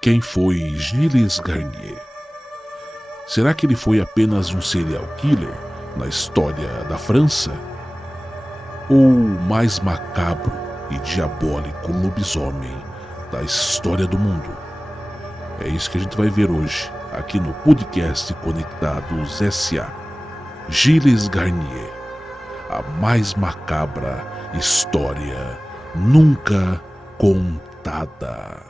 Quem foi Gilles Garnier? Será que ele foi apenas um serial killer na história da França? Ou o mais macabro e diabólico lobisomem da história do mundo? É isso que a gente vai ver hoje, aqui no podcast Conectados S.A. Gilles Garnier, a mais macabra história nunca contada.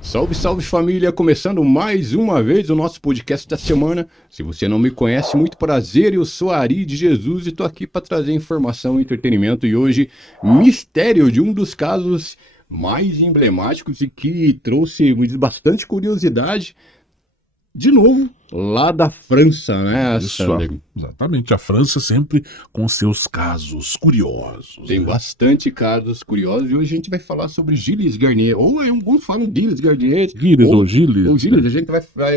Salve, salve família, começando mais uma vez o nosso podcast da semana. Se você não me conhece, muito prazer, eu sou Ari de Jesus e tô aqui para trazer informação e entretenimento. E hoje, mistério de um dos casos mais emblemáticos e que trouxe bastante curiosidade, de novo, lá da França, né, Sander? Exatamente, a França sempre com seus casos curiosos. Tem bastante casos curiosos e hoje a gente vai falar sobre Gilles Garnier, ou alguns falam Gilles Garnier. Gilles ou Gilles. Ou Gilles, a gente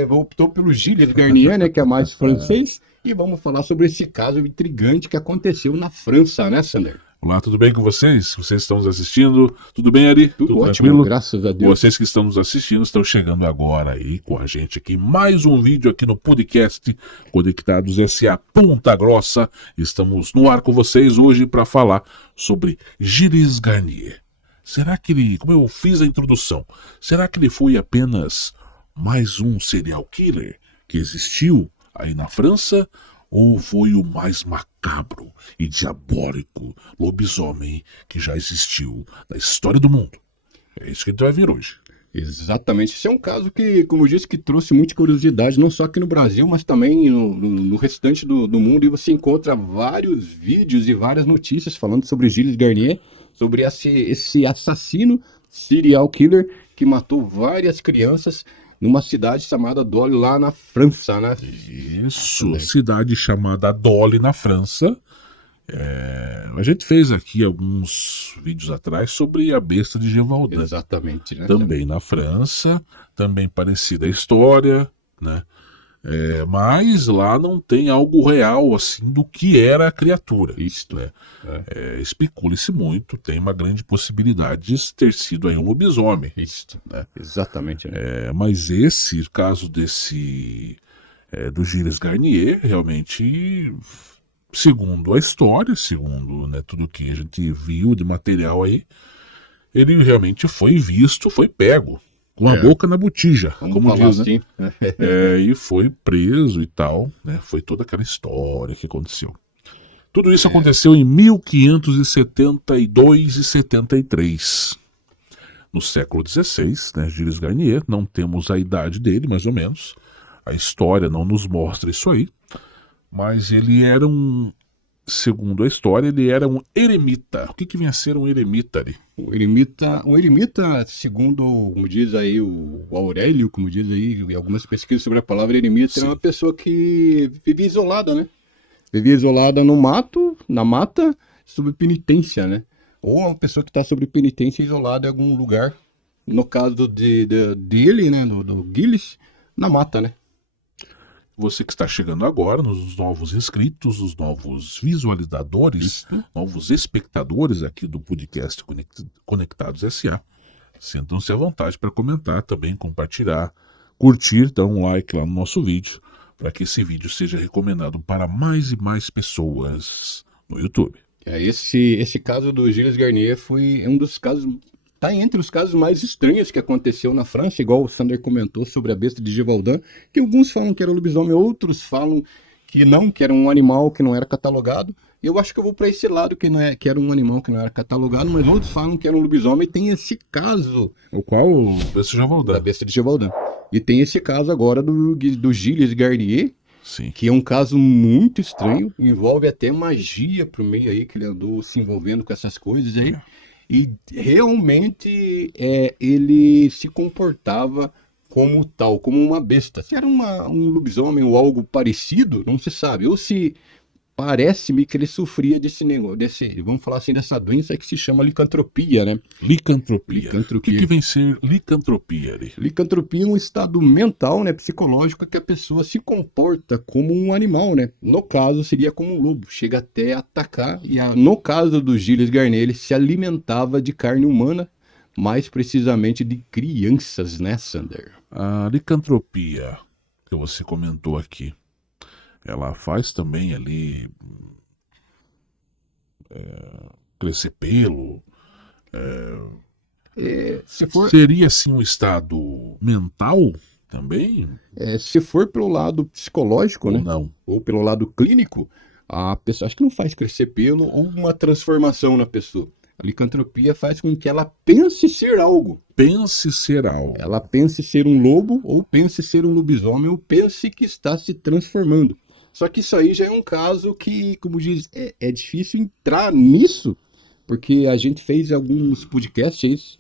optou pelo Gilles Garnier, né, que é mais francês, e vamos falar sobre esse caso intrigante que aconteceu na França, né, Sander? Olá, tudo bem com vocês? Vocês estão nos assistindo? Tudo bem, Ari? Tudo ótimo, tranquilo? Graças a Deus. Vocês que estão nos assistindo estão chegando agora aí com a gente aqui. Mais um vídeo aqui no podcast Conectados S.A. Ponta Grossa. Estamos no ar com vocês hoje para falar sobre Gilles Garnier. Será que ele, como eu fiz a introdução, será que ele foi apenas mais um serial killer que existiu aí na França? Ou foi o mais macabro e diabólico lobisomem que já existiu na história do mundo? É isso que a gente vai ver hoje. Exatamente. Esse é um caso que, como eu disse, que trouxe muita curiosidade, não só aqui no Brasil, mas também no restante do mundo. E você encontra vários vídeos e várias notícias falando sobre Gilles Garnier, sobre esse assassino serial killer que matou várias crianças numa cidade chamada Dole, lá na França, né? Isso, cidade chamada Dole, na França. A gente fez aqui alguns vídeos atrás sobre a besta de Gévaudan. Exatamente, né? Também na França, também parecida a história, né? Mas lá não tem algo real assim do que era a criatura. Isto especula-se muito, tem uma grande possibilidade de ter sido aí um lobisomem. Isto, né? Exatamente. Né? Mas esse caso do Gilles Garnier, realmente, segundo a história, segundo, né, tudo que a gente viu de material aí, ele realmente foi visto, foi pego com a boca na botija, como diz, assim, né? E foi preso e tal, né? Foi toda aquela história que aconteceu. Tudo isso aconteceu em 1572 e 73. No século XVI, né, Gilles Garnier, não temos a idade dele, mais ou menos. A história não nos mostra isso aí. Mas ele era segundo a história, ele era um eremita. O que vinha a ser um eremita ali? O eremita, segundo, como diz aí o Aurélio, como diz aí em algumas pesquisas sobre a palavra eremita, era uma pessoa que vivia isolada, né? Vivia isolada no mato, na mata, sob penitência, né? Ou uma pessoa que está sob penitência isolada em algum lugar. No caso dele, né? Do Gilles, na mata, né? Você que está chegando agora, nos novos inscritos, os novos visualizadores, novos espectadores aqui do podcast Conectados S.A. Sintam-se à vontade para comentar também, compartilhar, curtir, dar um like lá no nosso vídeo, para que esse vídeo seja recomendado para mais e mais pessoas no YouTube. Esse caso do Gilles Garnier foi um dos casos... Está entre os casos mais estranhos que aconteceu na França, igual o Sander comentou sobre a besta de Gévaudan, que alguns falam que era um lobisomem, outros falam que não, que era um animal que não era catalogado. Eu acho que eu vou para esse lado, que era um animal que não era catalogado, mas outros falam que era um lobisomem. E tem esse caso... O qual? Besta de Gévaudan. Da besta de Gévaudan. E tem esse caso agora do Gilles Garnier, sim, que é um caso muito estranho, envolve até magia pro meio aí, que ele andou se envolvendo com essas coisas aí. E realmente ele se comportava como tal, como uma besta. Se era um lobisomem ou algo parecido, não se sabe. Ou se parece-me que ele sofria desse negócio, vamos falar assim, dessa doença que se chama licantropia, né? Licantropia. Licantropia. O que vem ser licantropia ali? Licantropia é um estado mental, né, psicológico, que a pessoa se comporta como um animal, né? No caso, seria como um lobo. Chega até a atacar. No caso do Gilles Garnier, ele se alimentava de carne humana, mais precisamente de crianças, né, Sander? A licantropia que você comentou aqui, ela faz também ali crescer pelo. Se for, Seria assim um estado mental também? se for pelo lado psicológico, Ou né? não? Ou pelo lado clínico, a pessoa acho que não faz crescer pelo ou uma transformação na pessoa. A licantropia faz com que ela pense ser algo. Pense ser algo. Ela pense ser um lobo, ou pense ser um lobisomem, ou pense que está se transformando. Só que isso aí já é um caso que, como diz, é difícil entrar nisso, porque a gente fez alguns podcasts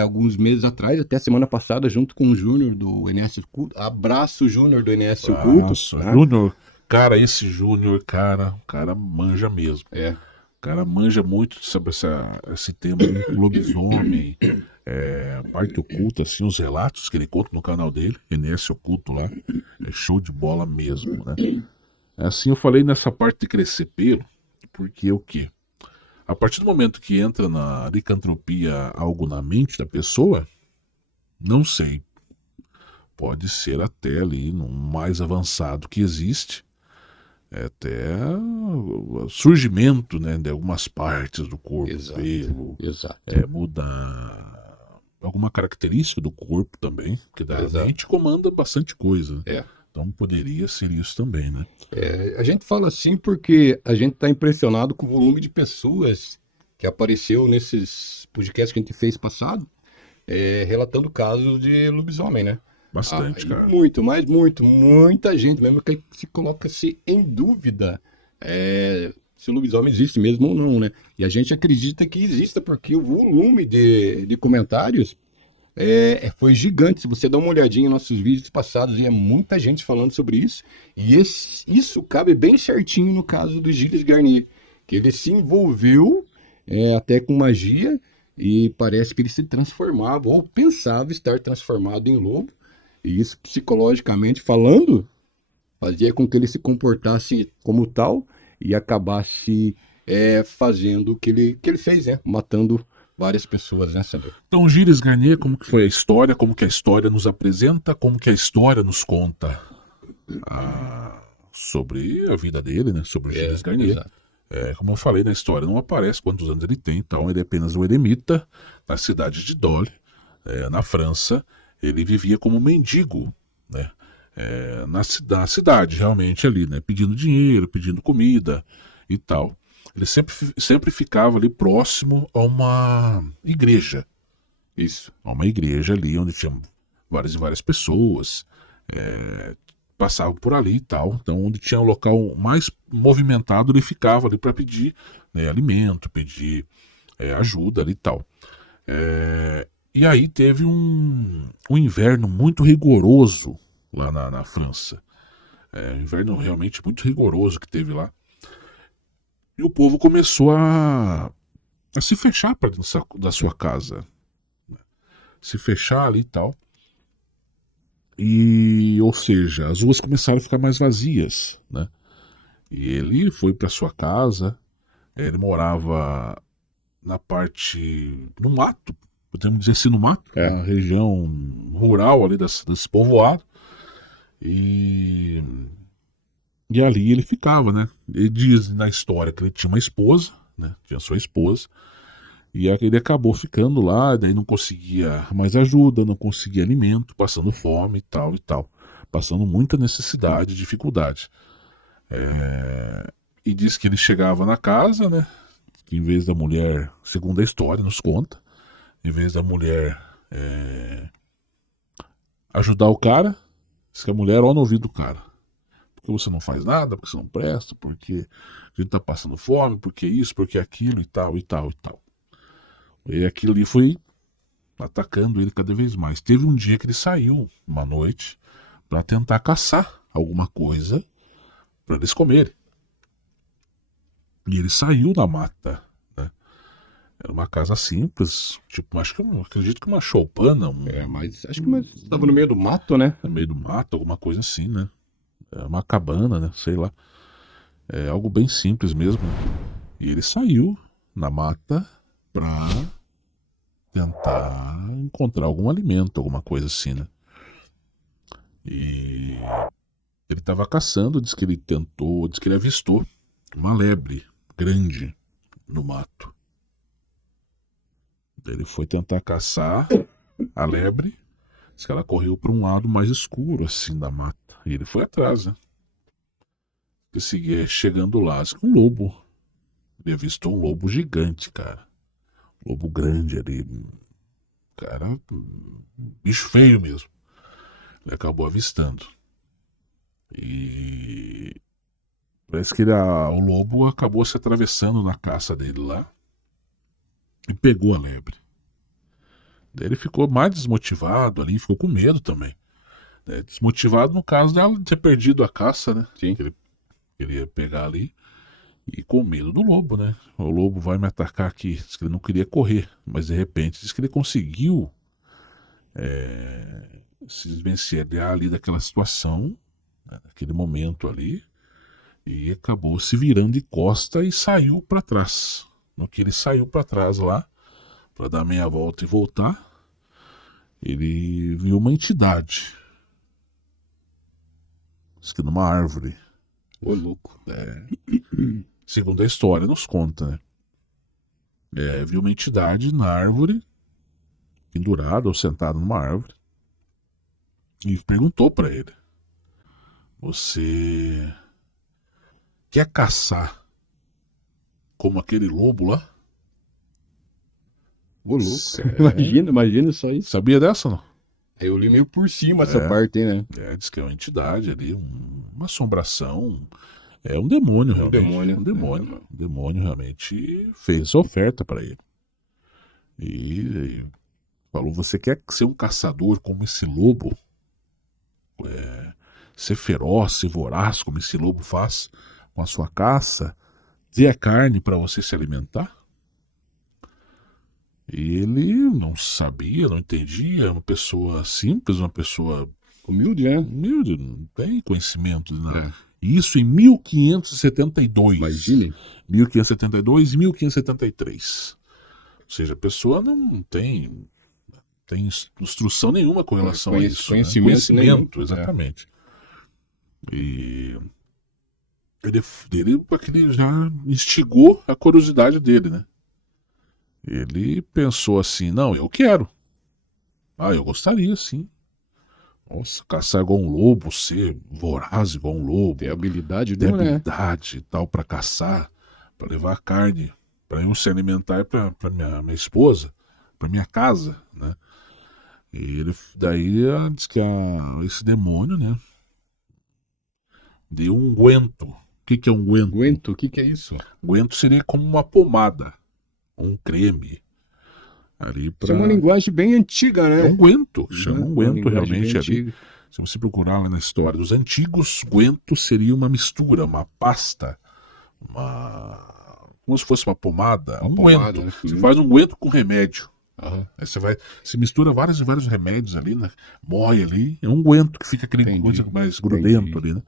alguns meses atrás, até semana passada, junto com o Júnior do NS Oculto. Abraço, Júnior do NS Oculto. Nossa, Tá? Júnior, cara, esse Júnior, cara, o cara manja mesmo. É. O cara manja muito sobre esse tema do lobisomem, a parte oculta, assim, os relatos que ele conta no canal dele, NS Oculto lá, é show de bola mesmo, né? Assim, eu falei nessa parte de crescer pelo, porque o quê? A partir do momento que entra na licantropia algo na mente da pessoa, não sei, pode ser até ali no mais avançado que existe, até o surgimento, né, de algumas partes do corpo, Exato. pelo, Exato. mudar alguma característica do corpo também, porque da Exato. mente comanda bastante coisa. É. Então poderia ser isso também, né? A gente fala assim porque a gente está impressionado com o volume de pessoas que apareceu nesses podcasts que a gente fez passado, relatando casos de lobisomem, né? Bastante, cara. Muita gente mesmo que se coloca-se em dúvida se o lobisomem existe mesmo ou não, né? E a gente acredita que exista, porque o volume de comentários foi gigante. Se você dá uma olhadinha nos nossos vídeos passados, é muita gente falando sobre isso. E isso cabe bem certinho no caso do Gilles Garnier, que ele se envolveu até com magia e parece que ele se transformava ou pensava estar transformado em lobo. E isso, psicologicamente falando, fazia com que ele se comportasse como tal e acabasse fazendo o que ele fez, né? Matando várias pessoas, né, Sandro? Então, Gilles Garnier, como que foi a história, como que a história nos apresenta, como que a história nos conta sobre a vida dele, né, sobre o Gilles Garnier. Exato. Como eu falei, na história não aparece quantos anos ele tem, então ele é apenas um eremita na cidade de Dole, na França. Ele vivia como mendigo, né, na cidade, realmente ali, né, pedindo dinheiro, pedindo comida e tal. Ele sempre ficava ali próximo a uma igreja. Isso. A uma igreja ali onde tinha várias e várias pessoas, passavam por ali e tal. Então, onde tinha o local mais movimentado, ele ficava ali para pedir, né, alimento, pedir ajuda ali e tal. E aí teve um inverno muito rigoroso lá na França. Um inverno realmente muito rigoroso que teve lá. E o povo começou a se fechar para dentro da sua casa. Se fechar ali e tal. Ou seja, as ruas começaram a ficar mais vazias, né? E ele foi para sua casa. Ele morava na parte no mato, podemos dizer assim, no mato, na região rural ali desse povoado. E ali ele ficava, né? Ele diz na história que ele tinha uma esposa, né? Tinha sua esposa. E ele acabou ficando lá, daí não conseguia mais ajuda, não conseguia alimento, passando fome e tal e tal. Passando muita necessidade, dificuldade. E diz que ele chegava na casa, né? Que em vez da mulher, segundo a história nos conta, em vez da mulher ajudar o cara, diz que a mulher olha no ouvido do cara. Porque você não faz nada, porque você não presta, porque a gente tá passando fome, porque isso, porque aquilo e tal, e tal, e tal. E aquilo ali foi atacando ele cada vez mais. Teve um dia que ele saiu, uma noite, para tentar caçar alguma coisa para eles comerem. E ele saiu da mata, né? Era uma casa simples, tipo, acho que eu acredito que uma choupana, Mas acho que estava no meio do mato, né? no meio do mato, alguma coisa assim, né? Uma cabana, né? Sei lá. É algo bem simples mesmo, né? E ele saiu na mata pra tentar encontrar algum alimento, alguma coisa assim, né? E ele estava caçando, diz que ele avistou uma lebre grande no mato. Ele foi tentar caçar a lebre, diz que ela correu para um lado mais escuro assim da mata. E ele foi atrás, né? Ele seguia chegando lá, diz que um lobo. Ele avistou um lobo gigante, cara. Um lobo grande ali. Cara, bicho feio mesmo. Ele acabou avistando. E parece que o lobo acabou se atravessando na caça dele lá e pegou a lebre. Daí ele ficou mais desmotivado ali, ficou com medo também. Desmotivado no caso dela de ter perdido a caça, né? Sim. Que ele queria pegar ali. E com medo do lobo, né? O lobo vai me atacar aqui. Diz que ele não queria correr, mas de repente diz que ele conseguiu se desvencilhar ali daquela situação, né, naquele momento ali, e acabou se virando de costa e saiu para trás. No que ele saiu para trás lá, para dar meia volta e voltar, ele viu uma entidade. Diz que numa árvore. Ô, louco. Segundo a história nos conta, né? Viu uma entidade na árvore, pendurada ou sentada numa árvore, e perguntou para ele: você quer caçar como aquele lobo lá? Ô, louco. Imagina só isso. Sabia dessa, não? Eu li meio por cima essa parte, hein, né? Diz que é uma entidade ali, uma assombração. É um demônio, realmente. Demônio. Um demônio. Um demônio realmente fez essa oferta para ele. E falou: você quer ser um caçador como esse lobo? Ser feroz, ser voraz como esse lobo faz com a sua caça? Ter a carne para você se alimentar? E ele não sabia, não entendia. Uma pessoa simples, uma pessoa Humilde, né? humilde, não tem conhecimento de nada. É. Isso em 1572. Imagine. 1572 e 1573. Ou seja, a pessoa não tem instrução nenhuma com relação a isso. Conhecimento nenhum. Exatamente. E ele já instigou a curiosidade dele, né? Ele pensou assim: não, eu quero. Eu gostaria, sim. Nossa, caçar igual um lobo, ser voraz igual um lobo. Ter habilidade, Ter não, né? habilidade e tal para caçar, para levar carne, para eu se alimentar e para minha esposa, para minha casa, né? E ele, daí diz que esse demônio, né, deu um unguento. O que é um unguento? Guento, o que é isso? Unguento seria como uma pomada, um creme. Ali Isso é uma linguagem bem antiga, né? É um unguento, chama unguento realmente ali. Antiga. Se você procurar lá na história dos antigos, guento seria uma mistura, uma pasta, como se fosse uma pomada, um pomada, guento. né? Você faz um guento com remédio. Aham. Aí você mistura vários e vários remédios ali, né? Moe ali, é um guento que fica aquele Entendi. coisa mais grudento Entendi. ali, né?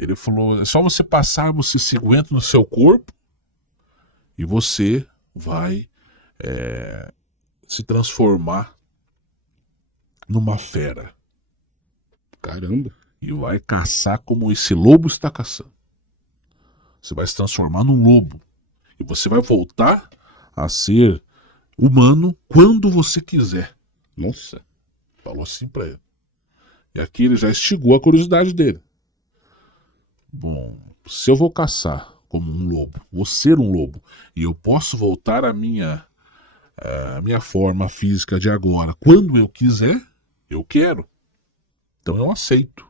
Ele falou: é só você passar esse guento no seu corpo e você vai se transformar numa fera. Caramba. E vai caçar como esse lobo está caçando. Você vai se transformar num lobo. E você vai voltar a ser humano quando você quiser. Nossa. Falou assim pra ele. E aqui ele já instigou a curiosidade dele. Bom, se eu vou caçar como um lobo, vou ser um lobo, e eu posso voltar à minha forma física de agora quando eu quiser, eu quero. Então eu aceito.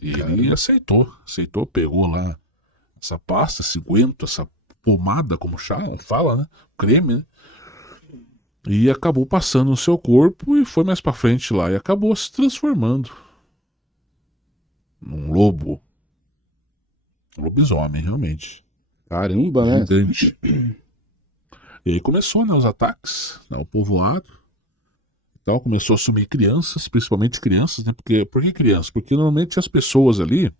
E ele aceitou, pegou lá essa pasta, esse guento, essa pomada, como fala, né? Creme, né? E acabou passando no seu corpo e foi mais pra frente lá e acabou se transformando num lobo. Lobisomem, realmente. Caramba, né? Gigante. E aí começou, né, os ataques, né, o povoado. Então começou a sumir crianças, principalmente crianças, né? Por que crianças? Porque normalmente as pessoas ali,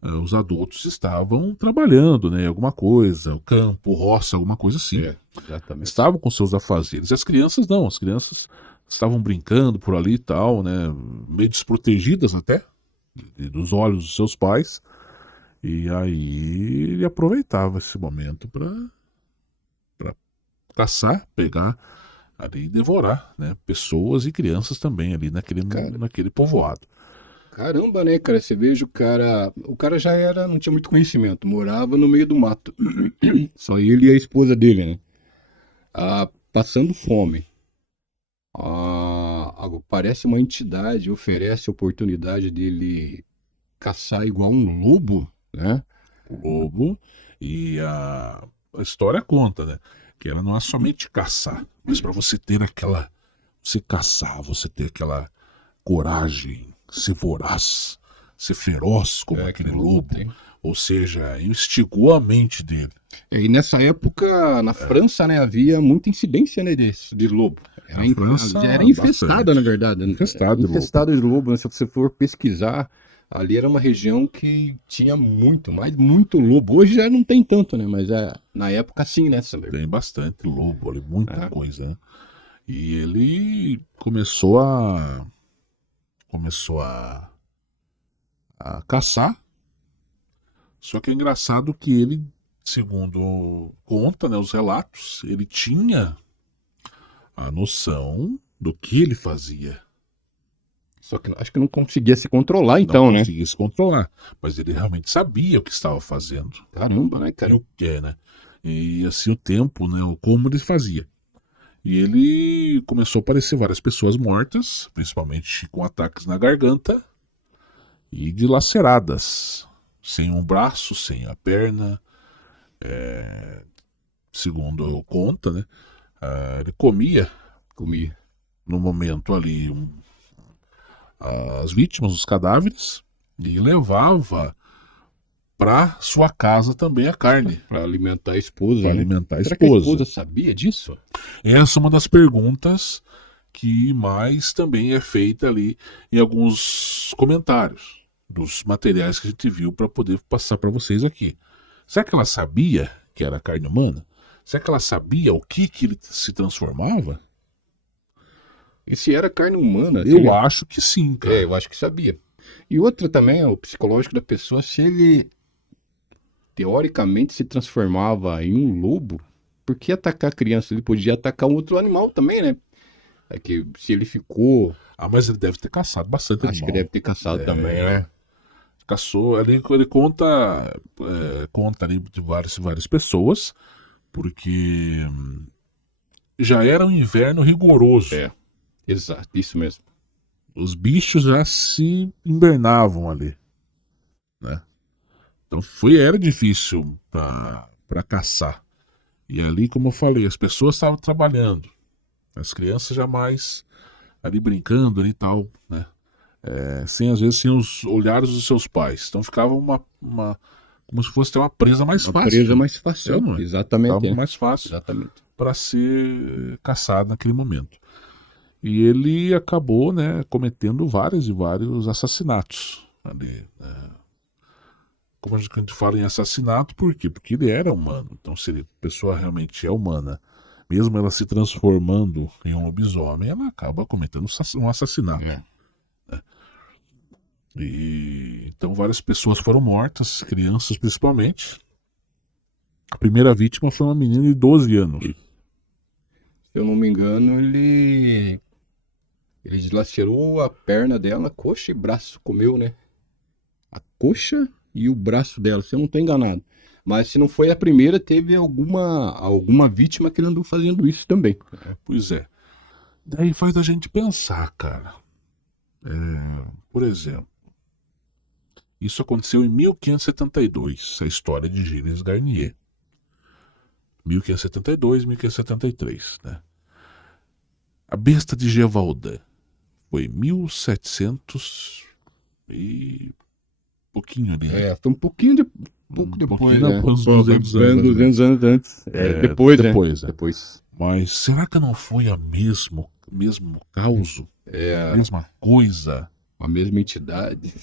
os adultos estavam trabalhando, né? Alguma coisa, o campo, roça, alguma coisa assim. Exatamente. Estavam com seus afazeres. As crianças não, as crianças estavam brincando por ali e tal, né? Meio desprotegidas até, dos olhos dos seus pais. E aí ele aproveitava esse momento para caçar, pegar ali e devorar, né? Pessoas e crianças também ali naquele povoado. Caramba, né, cara? Você veja o cara já não tinha muito conhecimento, morava no meio do mato. Só ele e a esposa dele, né? Passando fome. Parece uma entidade, oferece a oportunidade dele caçar igual um lobo, né? O lobo e a história conta, né? Que ela não é somente caçar, mas para você ter você caçar, você ter aquela coragem, ser voraz, ser feroz como aquele lobo, ou seja, instigou a mente dele. E nessa época, na França, né, havia muita incidência, né, de lobo. Já era infestada, na verdade. Infestada de lobo, né? Se você for pesquisar, ali era uma região que tinha muito lobo. Hoje já não tem tanto, né? Mas na época sim, né, Sander? Tem bastante lobo ali, muita coisa, né? E ele começou a caçar. Só que é engraçado que ele, segundo conta, né, os relatos, ele tinha a noção do que ele fazia. Só que acho que não conseguia se controlar, então, né? Não conseguia se controlar. Mas ele realmente sabia o que estava fazendo. Caramba, né, cara? E o que, né? E assim o tempo, né? Como ele fazia. E ele começou a aparecer várias pessoas mortas, principalmente com ataques na garganta e dilaceradas. Sem um braço, sem a perna. Segundo conta, né? Ele comia no momento ali as vítimas, os cadáveres, e levava para sua casa também a carne. Para alimentar a esposa. Para né? alimentar a Será esposa. Que a esposa sabia disso? Essa é uma das perguntas que mais também é feita ali em alguns comentários dos materiais que a gente viu para poder passar para vocês aqui. Será que ela sabia que era carne humana? Será que ela sabia o que ele se transformava? E se era carne humana? Eu acho que sim, cara. Eu acho que sabia. E outra também é o psicológico da pessoa. Se ele teoricamente se transformava em um lobo, por que atacar a criança? Ele podia atacar um outro animal também, né? É que se ele ficou... mas ele deve ter caçado bastante animal. Acho que deve ter caçado também, né? Caçou, ele conta ali de várias pessoas, porque já era um inverno rigoroso. Exato, isso mesmo. Os bichos já se invernavam ali, né? Então era difícil para caçar. E ali, como eu falei, as pessoas estavam trabalhando, as crianças jamais ali brincando ali e tal, né? Às vezes sem os olhares dos seus pais. Então ficava como se fosse ter uma presa mais fácil. Uma presa mais fácil, exatamente. Ficava mais fácil para ser caçado naquele momento. E ele acabou, né, cometendo vários assassinatos ali, né? Como a gente fala em assassinato, por quê? Porque ele era humano. Então, se a pessoa realmente é humana, mesmo ela se transformando em um lobisomem, ela acaba cometendo um assassinato. Né? E então várias pessoas foram mortas, crianças principalmente. A primeira vítima foi uma menina de 12 anos. Se eu não me engano, ele dilacerou a perna dela, coxa e braço, comeu, né? A coxa e o braço dela, se eu não estou enganado. Mas se não foi a primeira, teve alguma vítima que ele andou fazendo isso também. Pois é. Daí faz a gente pensar, cara. Por exemplo, isso aconteceu em 1572, a história de Gilles Garnier. 1572, 1573, né? A besta de Gévaudan foi 1700 e pouquinho ali. Foi um pouquinho pouco Um depois, pouquinho né? uns 200 anos. 200 anos antes. Depois, né? Depois, é. Depois. Mas será que não foi a mesmo caos? A mesma coisa? A mesma entidade.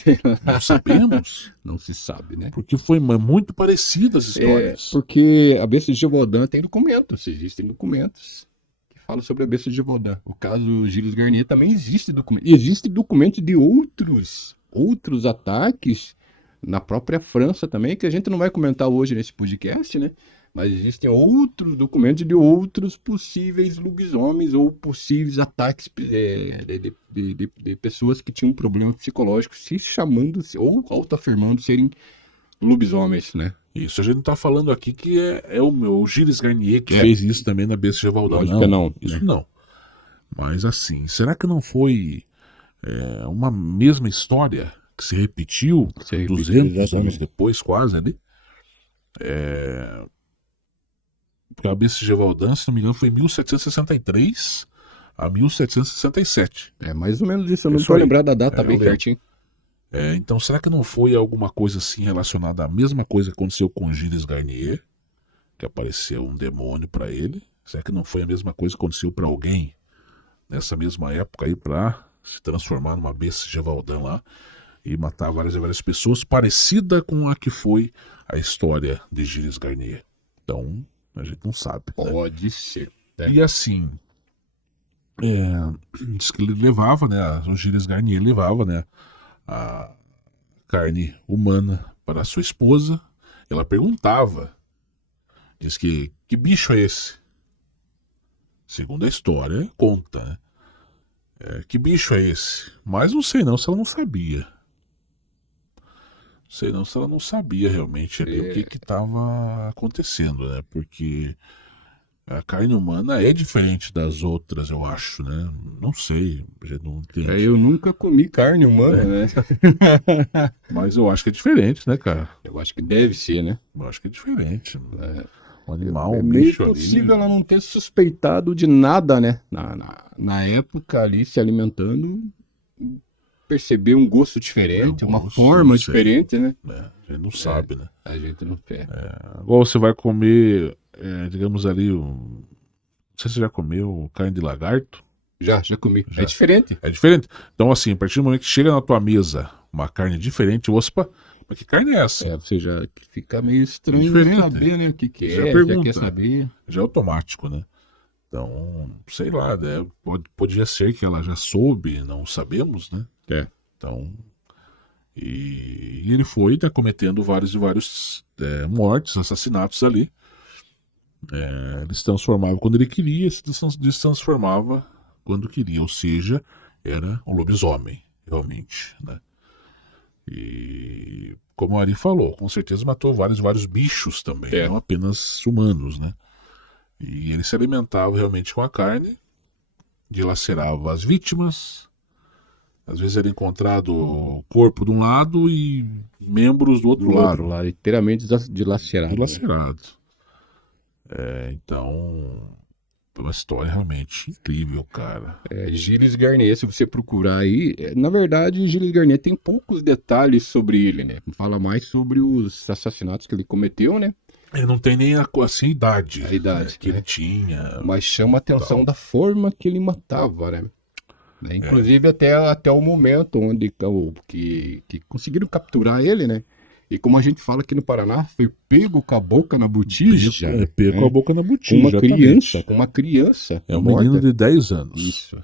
Não sabemos. Não se sabe, né? Porque foi muito parecida as histórias. Porque a besta de Gévaudan tem documentos, existem documentos que falam sobre a besta de Gévaudan. O caso Gilles Garnier também existe documento. Existem documentos de outros ataques na própria França também, que a gente não vai comentar hoje nesse podcast, né? Mas existem outros documentos de outros possíveis lobisomens ou possíveis ataques de pessoas que tinham problemas psicológicos se chamando ou autoafirmando serem lobisomens, né? Isso, a gente não tá falando aqui que é o meu Gilles Garnier que fez isso também na besta de Gévaudan. Lógico que não, Isso né? não. Mas assim, será que não foi uma mesma história que se repetiu 200 anos exatamente. depois, quase ali? Porque a besta de Gévaudan, se não me engano, foi em 1763 a 1767. É mais ou menos isso, eu não Isso tô aí. lembrado da data Eu bem lembro. certinho. Então, será que não foi alguma coisa assim relacionada à mesma coisa que aconteceu com Gilles Garnier? Que apareceu um demônio para ele? Será que não foi a mesma coisa que aconteceu para alguém nessa mesma época aí para se transformar numa besta de Gévaudan lá e matar várias e várias pessoas, parecida com a que foi a história de Gilles Garnier? Então, a gente não sabe. Né? Pode ser. E assim, diz que ele levava, né? O Gilles Garnier levava, né? A carne humana para a sua esposa. Ela perguntava, diz que bicho é esse? Segundo a história, conta, né? Que bicho é esse? Mas não sei não se ela não sabia. Não sei não se ela não sabia realmente ali o que estava acontecendo, né? Porque a carne humana é diferente das outras, eu acho, né? Não sei, a gente não entende. Eu nunca comi carne humana, né? Mas eu acho que é diferente, né, cara? Eu acho que deve ser, né? Eu acho que é diferente. Um animal, É um meio bicho ali. possível ela não ter suspeitado de nada, né? Na época ali, se alimentando, perceber um gosto diferente, uma forma diferente, né? A gente não sabe, né? A gente não quer. Igual você vai comer, digamos ali, não sei se você já comeu carne de lagarto. Já comi. Já. É diferente. É diferente. Então, assim, a partir do momento que chega na tua mesa uma carne diferente, opa, mas que carne é essa? Você já fica meio estranho Diferente. saber, né? O que Já é, pergunta. já quer saber. Já é automático, né? Então, sei lá, né? Podia ser que ela já soube, não sabemos, né? Então, e ele foi cometendo vários mortes, assassinatos ali. Ele se transformava quando ele queria, se transformava quando queria, ou seja, era um lobisomem, realmente, né? E como o Ari falou, com certeza matou vários bichos também, não apenas humanos, né? E ele se alimentava realmente com a carne, dilacerava as vítimas, às vezes era encontrado o corpo de um lado e membros do outro lado. Lá, inteiramente dilacerado. Dilacerado. Então, é uma história realmente incrível, cara. Gilles Garnier, se você procurar aí, na verdade, Gilles Garnier tem poucos detalhes sobre ele, né? Fala mais sobre os assassinatos que ele cometeu, né? Ele não tem nem a idade, A idade, que ele tinha. Mas chama a atenção da forma que ele matava, né? Inclusive até o momento onde que conseguiram capturar ele, né? E como a gente fala aqui no Paraná, foi pego com a boca na botija. Pego com a boca na botija. Com uma criança. É um menino de 10 anos. Isso.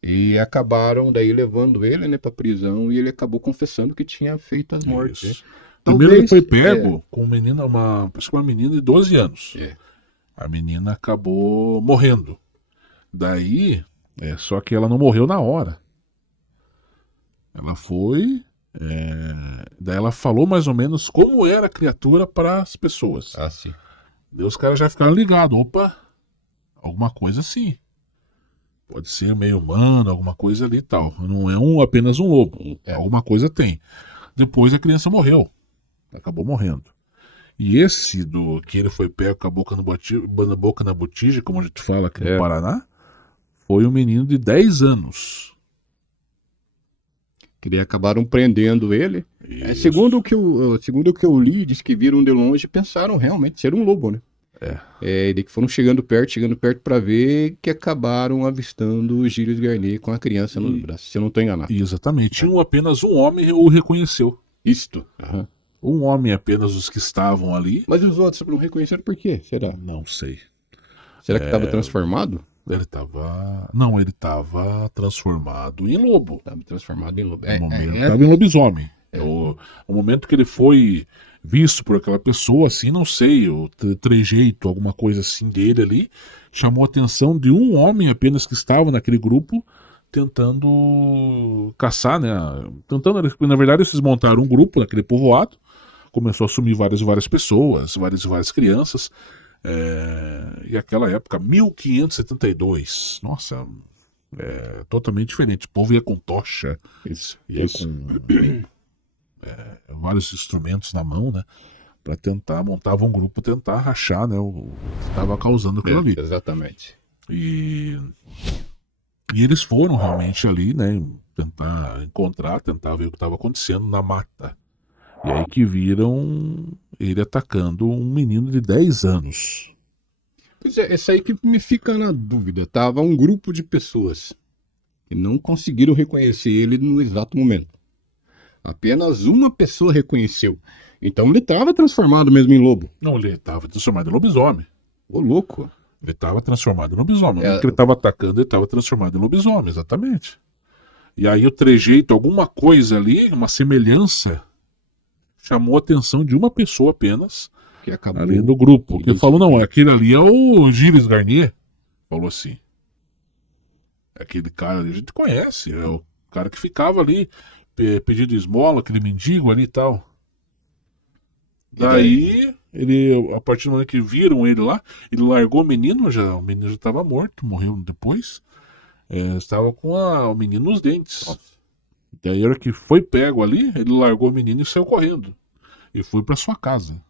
E acabaram daí levando ele, né, pra prisão e ele acabou confessando que tinha feito as mortes. Né? Primeiro ele foi pego com acho que uma menina de 12 anos. A menina acabou morrendo. Daí, só que ela não morreu na hora. Ela foi... daí ela falou mais ou menos como era a criatura para as pessoas. Sim. Daí os caras já ficaram ligados. Opa, alguma coisa assim. Pode ser meio humano, alguma coisa ali e tal. Não é apenas um lobo. Alguma coisa tem. Depois a criança morreu. Acabou morrendo. E esse que ele foi pego com a boca na botija, como a gente fala aqui no Paraná, foi um menino de 10 anos. Que daí acabaram prendendo ele. Isso. Segundo o que eu li, diz que viram de longe e pensaram realmente ser um lobo, né? E daí que foram chegando perto pra ver, que acabaram avistando o Gilles Garnier com a criança no braço, se eu não estou enganado. Exatamente. Apenas um homem o reconheceu. Isto. Uhum. Um homem apenas, os que estavam ali. Mas os outros não reconheceram por quê? Será? Não sei. Será que estava transformado? Ele estava transformado em lobo. Estava transformado em lobo. Estava em lobisomem. O momento que ele foi visto por aquela pessoa, assim, não sei, o trejeito, alguma coisa assim dele ali, chamou a atenção de um homem apenas que estava naquele grupo, tentando caçar, né? Na verdade, eles montaram um grupo naquele povoado, começou a sumir várias pessoas, várias crianças. E aquela época, 1572, nossa, totalmente diferente. O povo ia com tocha, ia com vários instrumentos na mão, né? Pra montava um grupo, tentar rachar, né? O que estava causando aquilo ali. Exatamente. E eles foram realmente ali, né? Tentar ver o que estava acontecendo na mata. E aí que viram ele atacando um menino de 10 anos. Pois é, essa aí que me fica na dúvida. Tava um grupo de pessoas que não conseguiram reconhecer ele no exato momento. Apenas uma pessoa reconheceu. Então ele estava transformado mesmo em lobo. Não, ele estava transformado em lobisomem. Ô, louco. Ele estava transformado em lobisomem. Porque ele estava atacando, ele estava transformado em lobisomem, exatamente. E aí o trejeito, alguma coisa ali, uma semelhança, chamou a atenção de uma pessoa apenas que acabou ali do grupo. Que falou, não, aquele ali é o Gilles Garnier. Falou assim. Aquele cara ali a gente conhece, é o cara que ficava ali pedindo esmola, aquele mendigo ali e tal. Daí, a partir do momento que viram ele lá, ele largou o menino já estava morto, morreu depois. Estava com o menino nos dentes. Nossa. Daí, a hora que foi pego ali, ele largou o menino e saiu correndo. E foi para sua casa.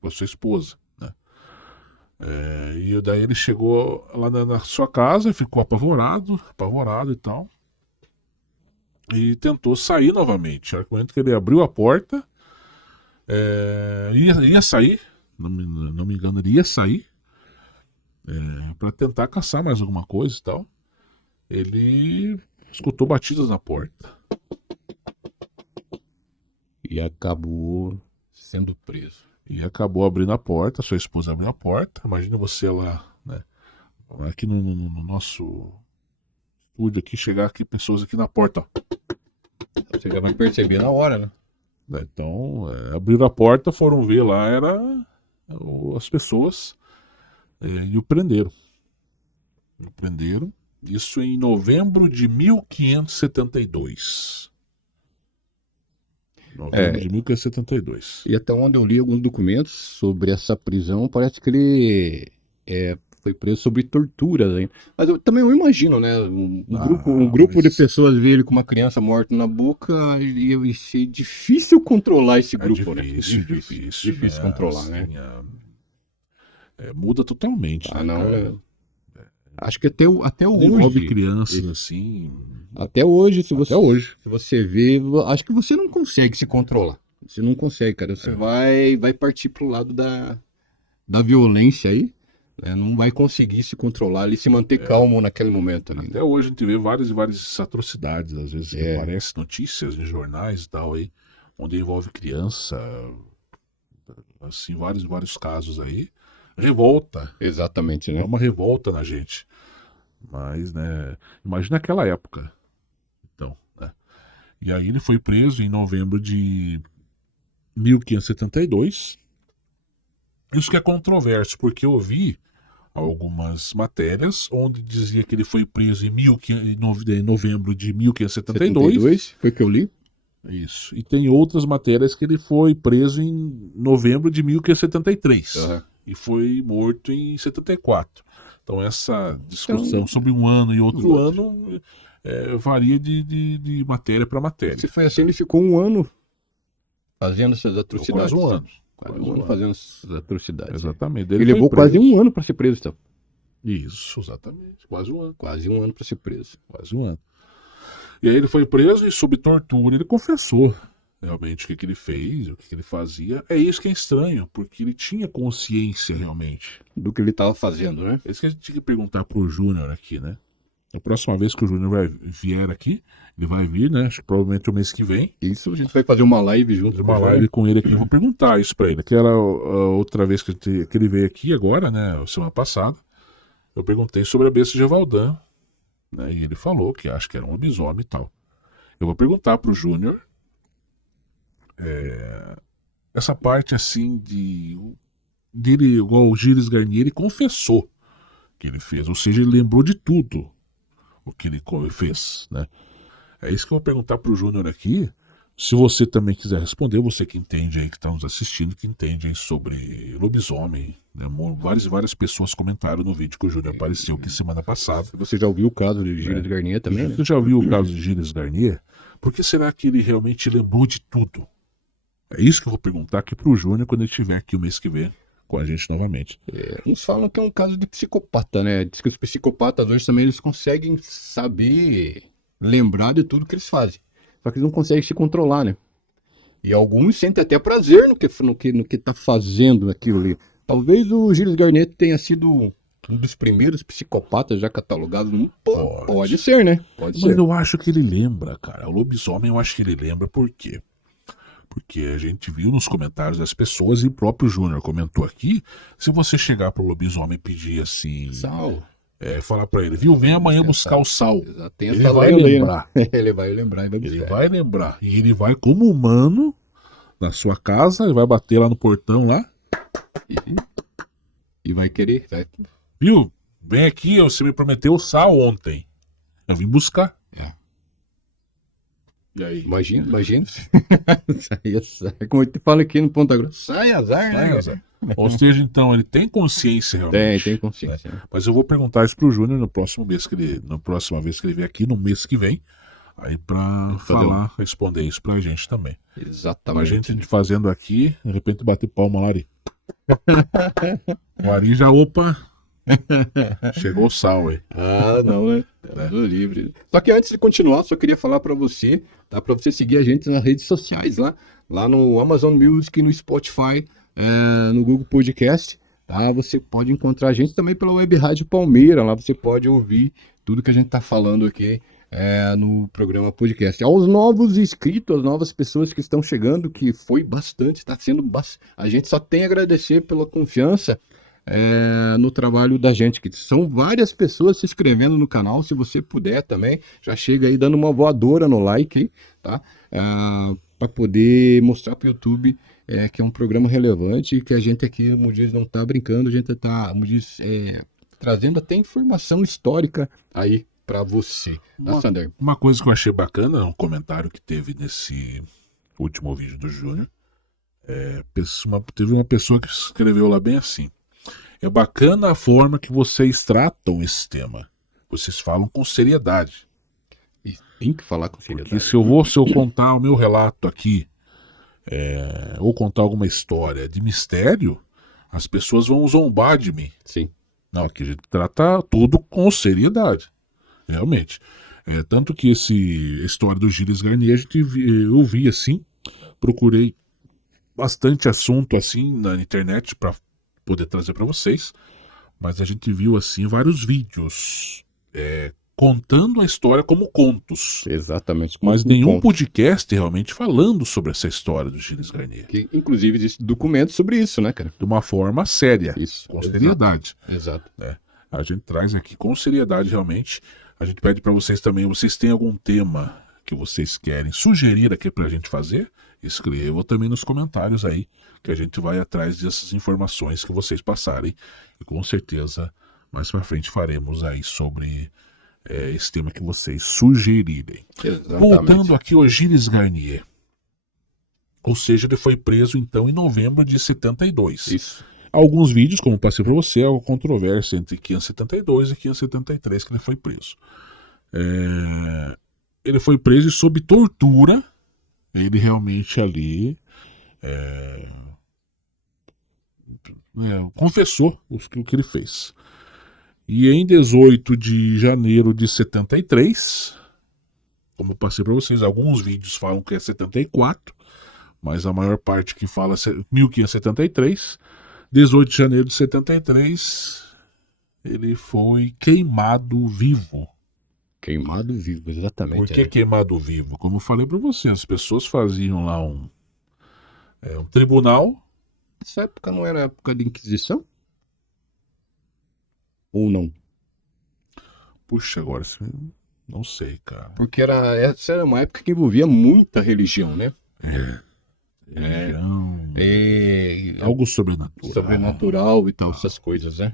Com a sua esposa. Né? E daí ele chegou lá na sua casa e ficou apavorado e tal. E tentou sair novamente. No momento que ele abriu a porta, ia sair, não me engano, ele ia sair para tentar caçar mais alguma coisa e tal. Ele escutou batidas na porta. E acabou sendo preso. E acabou abrindo a porta, sua esposa abriu a porta. Imagina você lá, né? Aqui no nosso estúdio aqui, chegar aqui, pessoas aqui na porta, ó. Você já vai perceber na hora, né? Então, abriram a porta, foram ver lá, as pessoas, e o prenderam. Isso em novembro de 1572. Novembro de 1572. E até onde eu li alguns documentos sobre essa prisão, parece que ele foi preso sobre tortura. Né? Mas eu também imagino, né? Um grupo de pessoas ver ele com uma criança morta na boca, ia ser difícil controlar esse grupo, difícil controlar, assim, né? Muda totalmente. Não. Acho que até hoje. Envolve crianças assim. Até hoje, se você vê, acho que você não consegue se controlar. Você não consegue, cara. Você vai partir pro lado da violência aí. Né? Não vai conseguir se controlar e se manter calmo naquele momento. Ali. Até hoje a gente vê várias atrocidades. Às vezes aparecem notícias em jornais e tal aí, onde envolve criança. Assim, vários casos aí. Revolta. Exatamente, né? É uma revolta na gente. Mas, né, imagina aquela época. Então, né? E aí ele foi preso em novembro de 1572. Isso que é controverso, porque eu vi algumas matérias onde dizia que ele foi preso em novembro de 1572. Foi que eu li? Isso. E tem outras matérias que ele foi preso em novembro de 1573. Uhum. E foi morto em 74. Então essa discussão sobre um ano e outro ano varia de matéria para matéria. Se foi assim, ele ficou um ano fazendo essas atrocidades. Quase um ano. Quase um ano fazendo essas atrocidades. Exatamente. Ele levou quase um ano para ser preso, então. Isso, exatamente. Quase um ano. Quase um ano para ser preso. Quase um ano. E aí ele foi preso e sob tortura ele confessou realmente o que ele fez, o que ele fazia. É isso que é estranho, porque ele tinha consciência realmente do que ele estava fazendo, né? É isso que a gente tinha que perguntar pro Júnior aqui, né? A próxima vez que o Júnior vier aqui, ele vai vir, né? Acho que provavelmente o mês que vem. Isso, a gente vai fazer uma live junto uma live com ele aqui. Eu vou perguntar isso pra ele. Aquela outra vez que ele veio aqui agora, né? Semana passada, eu perguntei sobre a besta de Avaldan, né? E ele falou que acha que era um lobisomem e tal. Eu vou perguntar pro Júnior essa parte assim dele, igual o Gilles Garnier, ele confessou que ele fez, ou seja, ele lembrou de tudo o que ele fez, né? É isso que eu vou perguntar pro Júnior aqui. Se você também quiser responder, você que entende aí, que está nos assistindo, que entende aí sobre lobisomem, né? Várias pessoas comentaram no vídeo que o Júnior apareceu aqui semana passada. Você já ouviu o caso de Gilles Garnier também, né? Você já ouviu o caso de Gilles Garnier? Por que será que ele realmente lembrou de tudo? É isso que eu vou perguntar aqui pro Júnior quando ele estiver aqui o mês que vem com a gente novamente. Uns falam que é um caso de psicopata, né? Diz que os psicopatas hoje também eles conseguem saber lembrar de tudo que eles fazem. Só que eles não conseguem se controlar, né? E alguns sentem até prazer no que tá fazendo aquilo ali. Talvez o Gilles Garnier tenha sido um dos primeiros psicopatas já catalogados no mundo. Pode ser, né? Pode ser. Mas eu acho que ele lembra, cara. O lobisomem eu acho que ele lembra. Por quê? Porque a gente viu nos comentários das pessoas e o próprio Júnior comentou aqui. Se você chegar pro lobisomem e pedir assim... Sal. Falar pra ele, viu? Vem amanhã buscar o sal. Ele vai lembrar. Ele vai lembrar e vai buscar. Ele vai lembrar. E ele vai como humano na sua casa, ele vai bater lá no portão lá. E vai querer. Viu? Vem aqui, você me prometeu sal ontem. Eu vim buscar. E aí? Imagina. Sai. Como eu te falo aqui no Ponta Grossa. Sai azar, né? Azar. Ou seja, então, ele tem consciência realmente. Tem consciência. Né? Mas eu vou perguntar isso pro Júnior na próxima vez que ele vier aqui, no mês que vem. Aí pra responder isso pra gente também. Exatamente. A gente fazendo aqui, de repente bater palma lá ali. O Ari já, opa. Chegou o sal aí. Não, né? Tudo livre. Só que antes de continuar, só queria falar pra você, tá? Pra você seguir a gente nas redes sociais lá no Amazon Music, no Spotify, no Google Podcast, tá? Você pode encontrar a gente também pela Web Rádio Palmeira, lá você pode ouvir tudo que a gente tá falando aqui no programa podcast. Aos novos inscritos, as novas pessoas que estão chegando, que foi bastante, está sendo bastante. A gente só tem a agradecer pela confiança no trabalho da gente, que são várias pessoas se inscrevendo no canal. Se você puder também, já chega aí dando uma voadora no like aí, tá? Para poder mostrar para o YouTube que é um programa relevante e que a gente aqui, como diz, não tá brincando, a gente tá, como diz, trazendo até informação histórica aí para você, tá, Sander? Uma coisa que eu achei bacana, um comentário que teve nesse último vídeo do Júnior, teve uma pessoa que escreveu lá bem assim: é bacana a forma que vocês tratam esse tema. Vocês falam com seriedade. E tem que falar com seriedade. Porque se eu contar o meu relato aqui, ou contar alguma história de mistério, as pessoas vão zombar de mim. Sim. Não, aqui a gente trata tudo com seriedade. Realmente. Tanto que essa história do Gilles Garnier, eu vi assim, procurei bastante assunto assim na internet para poder trazer para vocês, mas a gente viu assim vários vídeos contando a história como contos. Exatamente. Mas nenhum podcast realmente falando sobre essa história do Gilles Garnier. Que, inclusive, existe documento sobre isso, né, cara? De uma forma séria. Isso. Com seriedade. Exato. A gente traz aqui com seriedade realmente. A gente pede para vocês também, vocês têm algum tema que vocês querem sugerir aqui pra gente fazer? Escreva também nos comentários aí, que a gente vai atrás dessas informações que vocês passarem. E com certeza, mais pra frente faremos aí sobre esse tema que vocês sugerirem. Exatamente. Voltando aqui ao Gilles Garnier. Ou seja, ele foi preso então em novembro de 72. Isso. Alguns vídeos, como passei para você, há uma controvérsia entre 572 e 573 que ele foi preso. Ele foi preso e sob tortura. Ele realmente ali confessou o que ele fez. E em 18 de janeiro de 73, como eu passei para vocês, alguns vídeos falam que é 74, mas a maior parte que fala é 1573. 18 de janeiro de 73, ele foi queimado vivo. Queimado vivo, exatamente. Por que queimado vivo? Como eu falei para vocês, as pessoas faziam lá um tribunal. Essa época não era época de Inquisição? Ou não? Puxa, agora não sei, cara. Porque essa era uma época que envolvia muita religião, né? Algo sobrenatural. Sobrenatural e tal, essas coisas, né?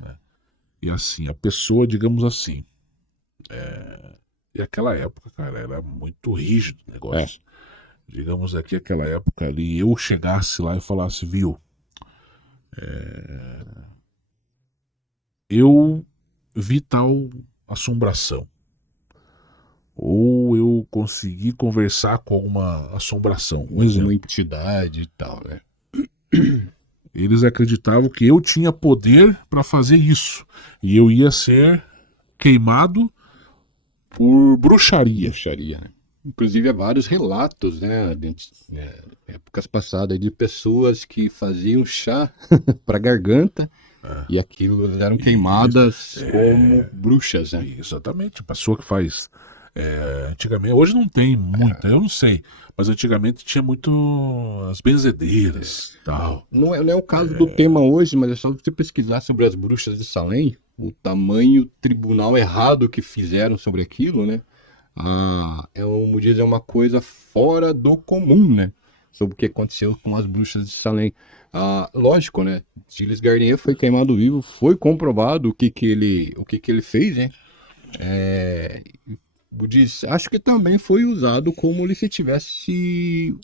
E assim, a pessoa, digamos assim, e aquela época, cara, era muito rígido o negócio. Digamos aqui, aquela época ali, eu chegasse lá e falasse, viu, eu vi tal assombração. Ou eu consegui conversar com alguma assombração. Um exemplo. Uma entidade e tal, né? Eles acreditavam que eu tinha poder para fazer isso. E eu ia ser queimado por bruxaria. Bruxaria, né? Inclusive há vários relatos, né? Épocas passadas de pessoas que faziam chá para garganta. E aquilo eram queimadas como bruxas, né? Exatamente. Pessoa que faz. Antigamente, hoje não tem muita, eu não sei, mas antigamente tinha muito as benzedeiras e tal. Não é o caso do tema hoje, mas é só você pesquisar sobre as bruxas de Salem, o tamanho tribunal errado que fizeram sobre aquilo, né? Como diz, é uma coisa fora do comum, né? Sobre o que aconteceu com as bruxas de Salem. Lógico, né? Gilles Garnier foi queimado vivo, foi comprovado o que ele fez, né? Acho que também foi usado como ele se tivesse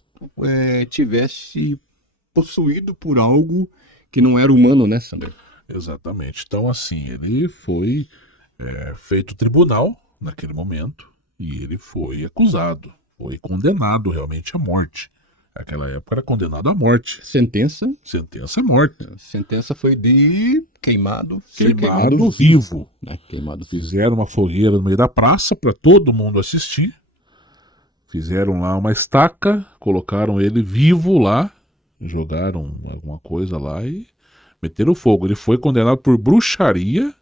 possuído por algo que não era humano, né, Sandro? Exatamente. Então, assim, ele foi feito tribunal naquele momento e ele foi acusado, foi condenado realmente à morte. Naquela época era condenado à morte. Sentença é morte. A sentença foi de queimado vivo. Né? Queimado. Fizeram uma fogueira no meio da praça para todo mundo assistir. Fizeram lá uma estaca, colocaram ele vivo lá, jogaram alguma coisa lá e meteram fogo. Ele foi condenado por bruxaria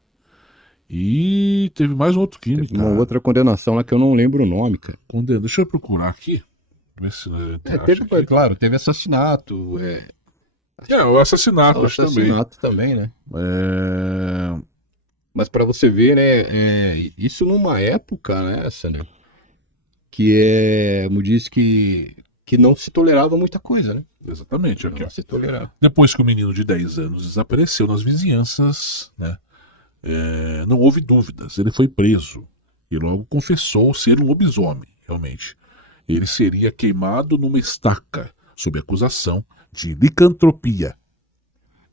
e teve mais um outro crime. Teve uma outra condenação lá que eu não lembro o nome, cara. Deixa eu procurar aqui. Ver se claro, teve assassinato. O assassinato, o assassinato também, né? Mas para você ver, né? Isso numa época, né, Sandro? Que como diz que não se tolerava muita coisa, né? Exatamente. Aqui, não se tolerava. Depois que o menino de 10 anos desapareceu nas vizinhanças, né? Não houve dúvidas. Ele foi preso e logo confessou ser um lobisomem, realmente. Ele seria queimado numa estaca, sob acusação de licantropia.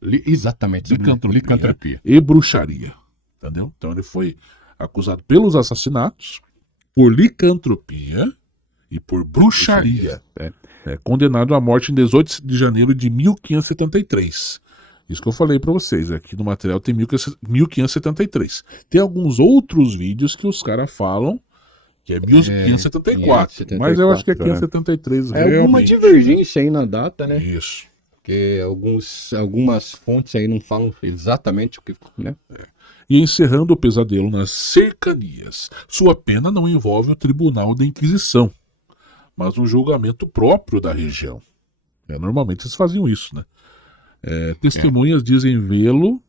Exatamente, licantropia. E bruxaria. Entendeu? Então ele foi acusado pelos assassinatos, por licantropia e por bruxaria. Condenado à morte em 18 de janeiro de 1573. Isso que eu falei para vocês. Aqui no material tem 1573. Tem alguns outros vídeos que os caras falam que é 1574, mas eu acho que é 1573. Alguma divergência aí na data, né? Isso. Porque algumas fontes aí não falam exatamente o que, né? E encerrando o pesadelo nas cercanias, sua pena não envolve o Tribunal da Inquisição, mas um julgamento próprio da região. Normalmente eles faziam isso, né? Testemunhas dizem vê-lo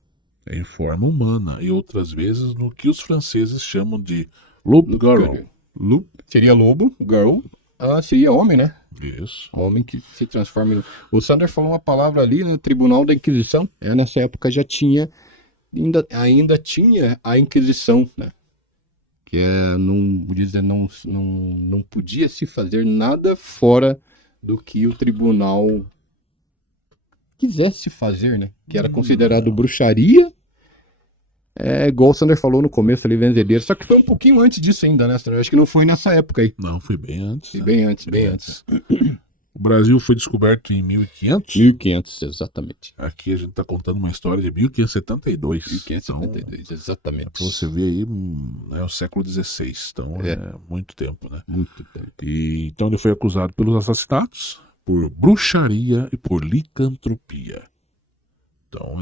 em forma humana e outras vezes no que os franceses chamam de loup-garou. Seria lobo, girl, seria homem, né? Isso. Homem que se transforma em... O Sander falou uma palavra ali no Tribunal da Inquisição. Nessa época já tinha, ainda tinha a Inquisição, né? Que não podia se fazer nada fora do que o tribunal quisesse fazer, né? Que era considerado bruxaria. Igual o Sander falou no começo ali, vendedeiro. Só que foi um pouquinho antes disso ainda, né, Sander? Acho que não foi nessa época aí. Não, foi bem antes. Foi bem antes. O Brasil foi descoberto em 1500. 1500, exatamente. Aqui a gente está contando uma história de 1572. 1572, Então, exatamente. pra você ver aí, é o século XVI. Então é muito tempo, né? Muito tempo. E, então ele foi acusado pelos assassinatos, por bruxaria e por licantropia. Então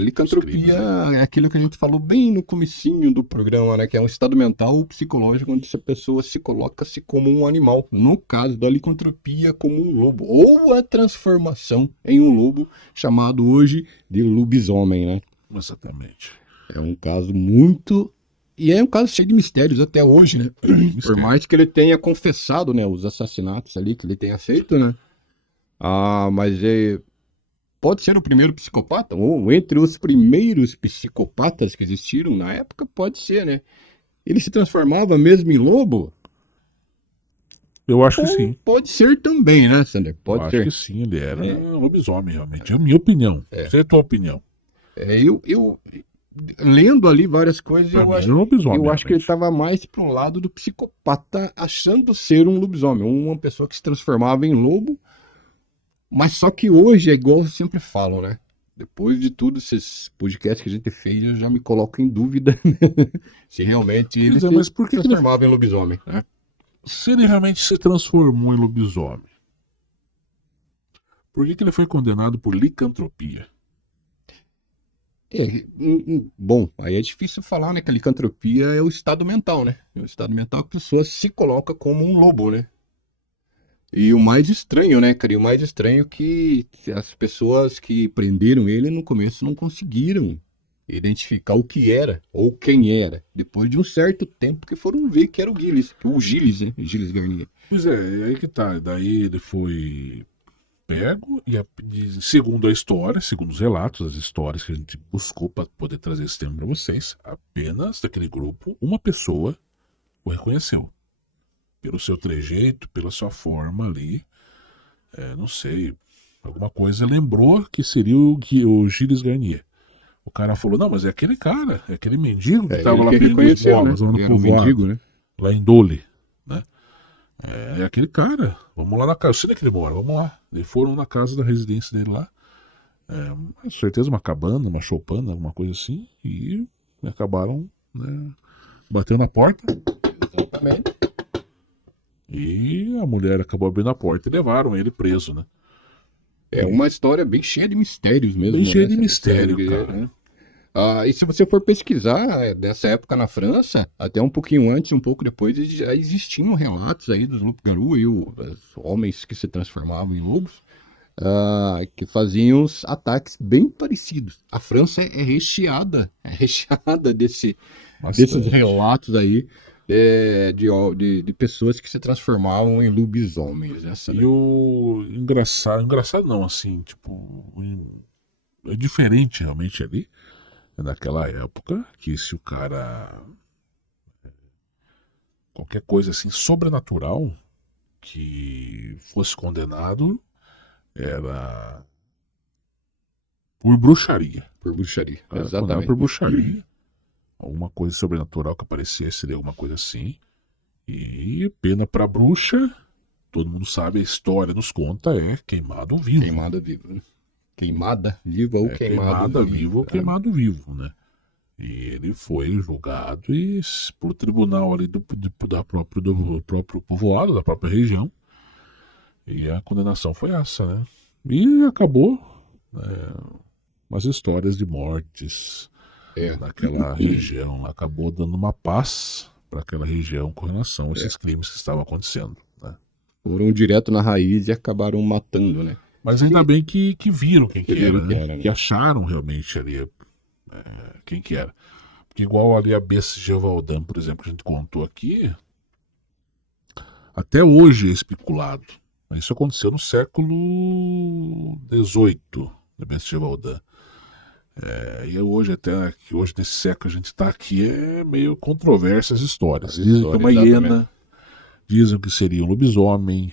Licantropia é aquilo que a gente falou bem no comecinho do programa, né? Que é um estado mental psicológico onde a pessoa se coloca-se como um animal. No caso da licantropia, como um lobo. Ou a transformação em um lobo, chamado hoje de lobisomem, né? exatamente. É um caso muito... E é um caso cheio de mistérios até hoje, né? Por mais que ele tenha confessado, né, os assassinatos ali que ele tenha feito, né? Mas pode ser o primeiro psicopata, ou entre os primeiros psicopatas que existiram na época, pode ser, né? Ele se transformava mesmo em lobo? Eu acho que sim. Pode ser também, né, Sander? Pode Eu ser. acho que sim, ele era lobisomem, realmente. É a minha opinião. Essa é a tua opinião. Eu lendo ali várias coisas, Pra eu mim, acho, é um lobisomem, eu acho que ele realmente. estava mais pro lado do psicopata, achando ser um lobisomem, uma pessoa que se transformava em lobo. Mas só que hoje é igual eu sempre falo, né? Depois de tudo, esses podcasts que a gente fez, eu já me coloco em dúvida se realmente ele Mas por que se que transformava em lobisomem, né? se ele realmente se transformou em lobisomem, por que ele foi condenado por licantropia? Bom, aí é difícil falar, né? Que a licantropia é o estado mental, né? É o estado mental que a pessoa se coloca como um lobo, né? E o mais estranho, né, cara? E o mais estranho é que as pessoas que prenderam ele no começo não conseguiram identificar o que era ou quem era. Depois de um certo tempo que foram ver que era o Gilles, né? Gilles Garnier. Pois é aí que tá. Daí ele foi pego e, segundo a história, segundo os relatos, as histórias que a gente buscou para poder trazer esse tema para vocês, apenas daquele grupo, uma pessoa o reconheceu. Pelo seu trejeito, pela sua forma ali, não sei, alguma coisa lembrou que seria o Gilles Garnier. O cara falou, não, mas é aquele cara, é aquele mendigo que estava lá pedindo esmolas, lá no povoado, mendigo, né? lá em Dole, né? É aquele cara, vamos lá na casa, eu sei onde é que ele mora, vamos lá. E foram na casa da residência dele lá, com certeza uma cabana, uma choupana, alguma coisa assim, e acabaram, né, batendo na porta. Exatamente. E a mulher acabou abrindo a porta e levaram ele preso, né? É uma história bem cheia de mistérios mesmo. Bem cheia né? de mistério, Essa cara. né? E se você for pesquisar, dessa época na França, até um pouquinho antes, um pouco depois, já existiam relatos aí dos loups-garous e os homens que se transformavam em lobos, que faziam os ataques bem parecidos. A França é recheada desses relatos aí de pessoas que se transformavam em lobisomens. E o engraçado não, assim, tipo, é diferente realmente ali, naquela época, que se o cara, qualquer coisa assim, sobrenatural, que fosse condenado, era por bruxaria. Por bruxaria, Condenado exatamente. por bruxaria. Alguma coisa sobrenatural que aparecesse, seria alguma coisa assim. E pena pra bruxa, todo mundo sabe, a história nos conta, é queimado vivo. Queimada viva, né? Queimada viva ou Queimada viva ou queimado vivo, né? E ele foi julgado por tribunal ali do próprio povoado, da própria região. E a condenação foi essa, né? E acabou umas histórias de mortes naquela região. Acabou dando uma paz para aquela região com relação a esses crimes que estavam acontecendo, né? Foram direto na raiz e acabaram matando, né? Mas ainda bem que viram quem que era, né? né? Que acharam realmente ali quem que era. Porque igual ali a Bessa Gevaldin, por exemplo, que a gente contou aqui, até hoje é especulado. Mas isso aconteceu no século XVIII, da Bessa Gevaldin. E hoje, até que hoje nesse século a gente está aqui, é meio controversas as histórias. Dizem que é uma hiena, dizem que seria um lobisomem,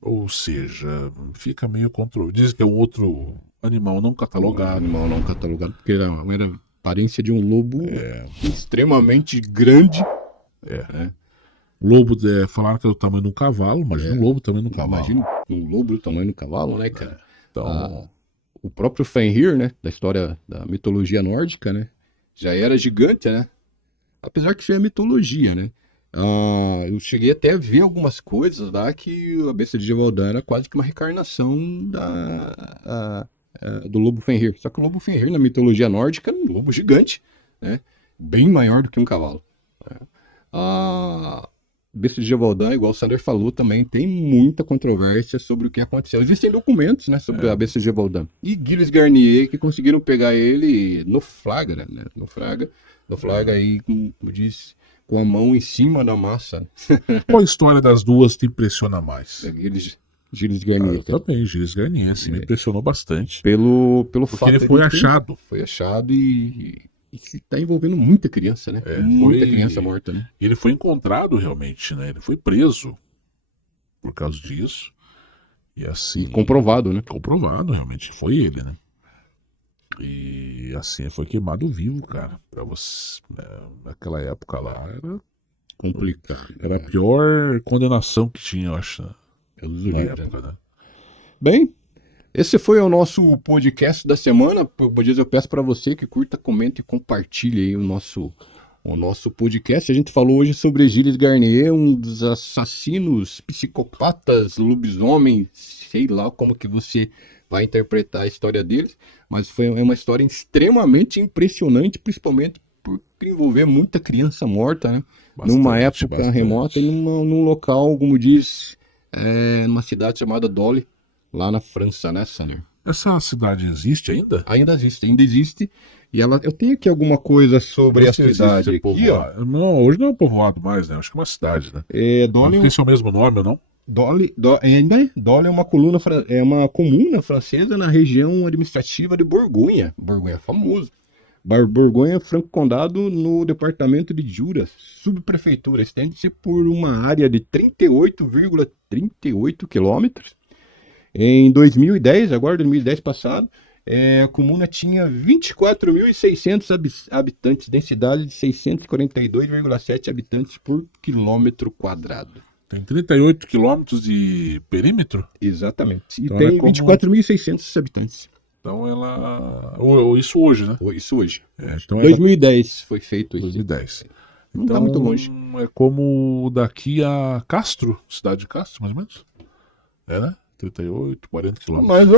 ou seja, fica meio controverso. Dizem que é um outro animal não catalogado. Porque era aparência de um lobo extremamente grande. Lobo, falaram que é do tamanho de um cavalo, imagina um lobo também no cavalo. Imagina um lobo do tamanho do cavalo, né, cara? Então, O próprio Fenrir, né, da história da mitologia nórdica, né, já era gigante, né? Apesar que isso é mitologia, né? Eu cheguei até a ver algumas coisas lá que a besta de Gevaudan era quase que uma reencarnação do lobo Fenrir. Só que o lobo Fenrir na mitologia nórdica era um lobo gigante, né? Bem maior do que um cavalo. A besta de Gevaudan, igual o Sander falou, também tem muita controvérsia sobre o que aconteceu. Existem documentos, né, sobre a besta de Gevaudan. E Gilles Garnier que conseguiram pegar ele no flagra, né? No flagra aí, como eu disse, com a mão em cima da massa. qual a história das duas te impressiona mais? Gilles Garnier. Também, Gilles Garnier, me impressionou bastante. Pelo Porque fato ele foi achado. Foi achado e está envolvendo muita criança, né? Muita criança morta, né? Ele foi encontrado realmente, né? Ele foi preso por causa disso. E assim. E comprovado, né? Comprovado, realmente. Foi ele, né? E assim, foi queimado vivo, cara. Pra você. Naquela época lá era Complicado. a pior condenação que tinha, eu acho. Na Na época, né? Bem, esse foi o nosso podcast da semana. Eu peço para você que curta, comente e compartilhe aí o nosso podcast. A gente falou hoje sobre Gilles Garnier, um dos assassinos, psicopatas, lobisomens, sei lá como que você vai interpretar a história deles, mas é uma história extremamente impressionante, principalmente por envolver muita criança morta, né? Numa época remota e num local, como diz, numa cidade chamada Dole, lá na França, né, Sander? Essa cidade existe ainda? Ainda existe. E eu tenho aqui alguma coisa sobre a cidade aqui, ó. Não, hoje não é um povoado mais, né? Acho que é uma cidade, né? Dole, não sei se é o mesmo nome ou não. Dole é uma comuna francesa na região administrativa de Borgonha. Borgonha é famoso. Borgonha, franco-condado no departamento de Jura, subprefeitura. Estende-se por uma área de 38,38 quilômetros. Em 2010, agora 2010 passado, a comuna tinha 24.600 habitantes, densidade de 642,7 habitantes por quilômetro quadrado. Tem 38 quilômetros de perímetro? Exatamente. E então tem 24.600 habitantes. Então ela... Isso hoje, né? Isso hoje. Então 2010 foi feito isso. 2010. Não tá muito longe. É como daqui a Castro, cidade de Castro, mais ou menos. Né? 38, 40 quilômetros. Mais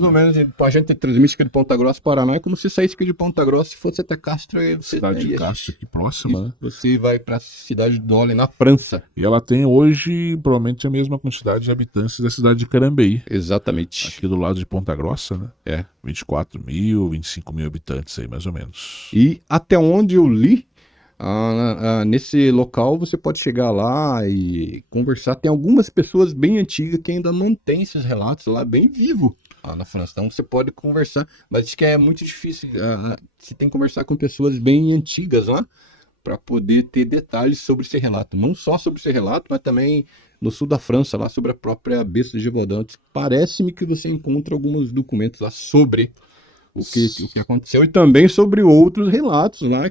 ou menos. A gente transmite aqui de Ponta Grossa, Paraná, é como se saísse aqui de Ponta Grossa e fosse até Castro. Cidade de Castro, aqui próxima, né? Você vai pra cidade de Dole, na França. E ela tem hoje, provavelmente, a mesma quantidade de habitantes da cidade de Carambeí. Exatamente. Aqui do lado de Ponta Grossa, né? 24 mil, 25 mil habitantes aí, mais ou menos. E até onde eu li, nesse local você pode chegar lá e conversar. Tem algumas pessoas bem antigas que ainda mantêm esses relatos lá bem vivo lá na França. Então você pode conversar, mas diz que é muito difícil. Você tem que conversar com pessoas bem antigas lá para poder ter detalhes sobre esse relato. Não só sobre esse relato, mas também no sul da França, lá sobre a própria besta de Gevaudan. Parece-me que você encontra alguns documentos lá sobre o que aconteceu e também sobre outros relatos lá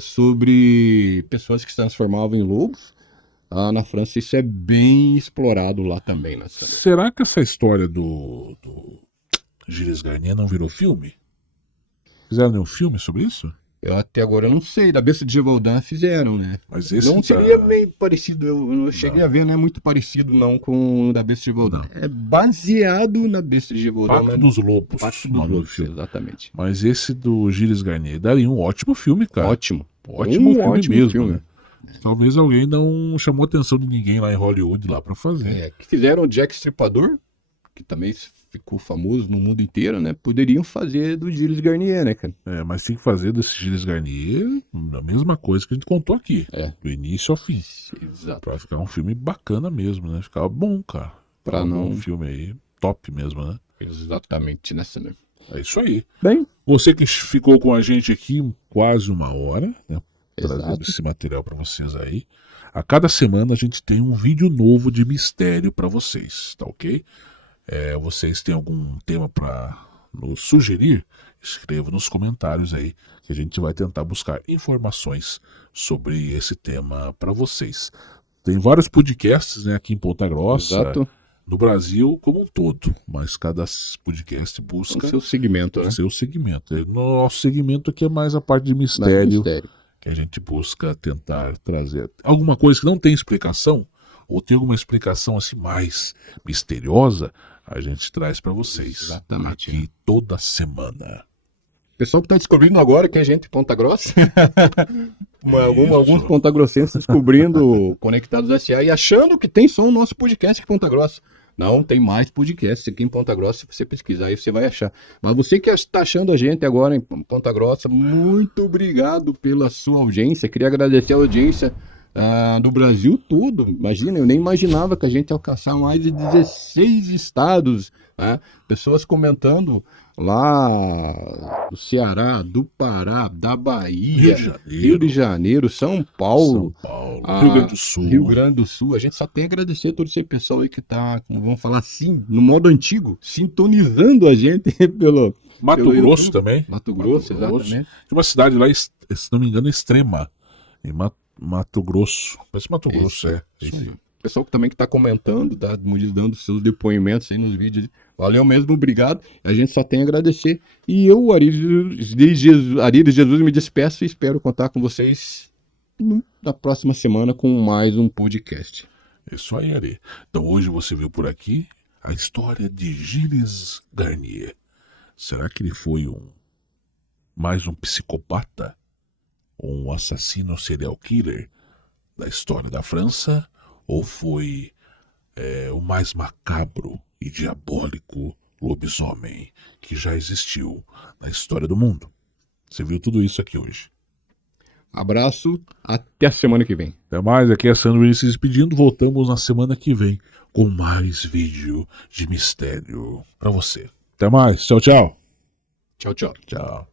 sobre pessoas que se transformavam em lobos. Na França isso é bem explorado lá também. Será que essa história do Gilles Garnier não virou filme? Fizeram nenhum filme sobre isso? Eu até agora não sei, da besta de Gevaudan fizeram, né? Mas esse não seria bem parecido, eu cheguei a ver, não é muito parecido não com o da besta de Gevaudan. É baseado na besta de Gevaudan. Pacto dos Lobos. Pacto dos Lobos, exatamente. Mas esse do Gilles Garnier daria um ótimo filme, cara. Ótimo filme mesmo, filme. Né? Talvez alguém não chamou a atenção de ninguém lá em Hollywood lá pra fazer. Que fizeram o Jack Stripador, que também ficou famoso no mundo inteiro, né? Poderiam fazer do Gilles Garnier, né, cara? Mas tem que fazer desse Gilles Garnier a mesma coisa que a gente contou aqui. Do início ao fim. Exato. Pra ficar um filme bacana mesmo, né? Ficava bom, cara. Um filme aí, top mesmo, né? Exatamente, né? É isso aí. Bem, você que ficou com a gente aqui quase uma hora, né? Trazendo esse material pra vocês aí. A cada semana a gente tem um vídeo novo de mistério pra vocês, tá ok? Vocês têm algum tema para nos sugerir, escreva nos comentários aí, que a gente vai tentar buscar informações sobre esse tema para vocês. Tem vários podcasts, né, aqui em Ponta Grossa, Exato. no Brasil como um todo, mas cada podcast busca O seu segmento, né? o seu segmento. Nosso segmento aqui é mais a parte de Mais mistério, mistério. que a gente busca tentar trazer alguma coisa que não tem explicação, ou tem alguma explicação assim mais misteriosa, a gente traz para vocês. Exatamente. Aqui toda semana. Pessoal que está descobrindo agora que a gente é Ponta Grossa. Isso. Alguns pontagrossenses descobrindo Conectados SA e achando que tem só o nosso podcast aqui em Ponta Grossa. Não, tem mais podcasts aqui em Ponta Grossa. Se você pesquisar aí, você vai achar. Mas você que está achando a gente agora em Ponta Grossa, muito obrigado pela sua audiência. Queria agradecer a audiência do Brasil todo. Imagina, eu nem imaginava que a gente ia alcançar mais de 16 estados. Né? Pessoas comentando lá do Ceará, do Pará, da Bahia, Rio de Janeiro, São Paulo, Rio Grande do Sul. Rio Grande do Sul. A gente só tem a agradecer a todo esse pessoal aí que tá, como vamos falar assim, no modo antigo, sintonizando a gente pelo Mato pelo Grosso YouTube. também. Mato Grosso, exatamente. Tem uma cidade lá, se não me engano, Extrema, em Mato Grosso. Parece Mato Grosso, é. Isso aí. Pessoal que também que tá comentando, tá dando seus depoimentos aí nos vídeos. Valeu mesmo, obrigado. A gente só tem a agradecer. E eu, Arides Jesus, me despeço e espero contar com vocês na próxima semana com mais um podcast. Isso aí, Ari. Então hoje você viu por aqui a história de Gilles Garnier. Será que ele foi mais um psicopata? Um assassino serial killer da história da França? Ou foi o mais macabro e diabólico lobisomem que já existiu na história do mundo? Você viu tudo isso aqui hoje. Abraço, até a semana que vem. Até mais, aqui é Sandro Willis se despedindo. Voltamos na semana que vem com mais vídeo de mistério pra você. Até mais, tchau, tchau. Tchau, tchau. Tchau.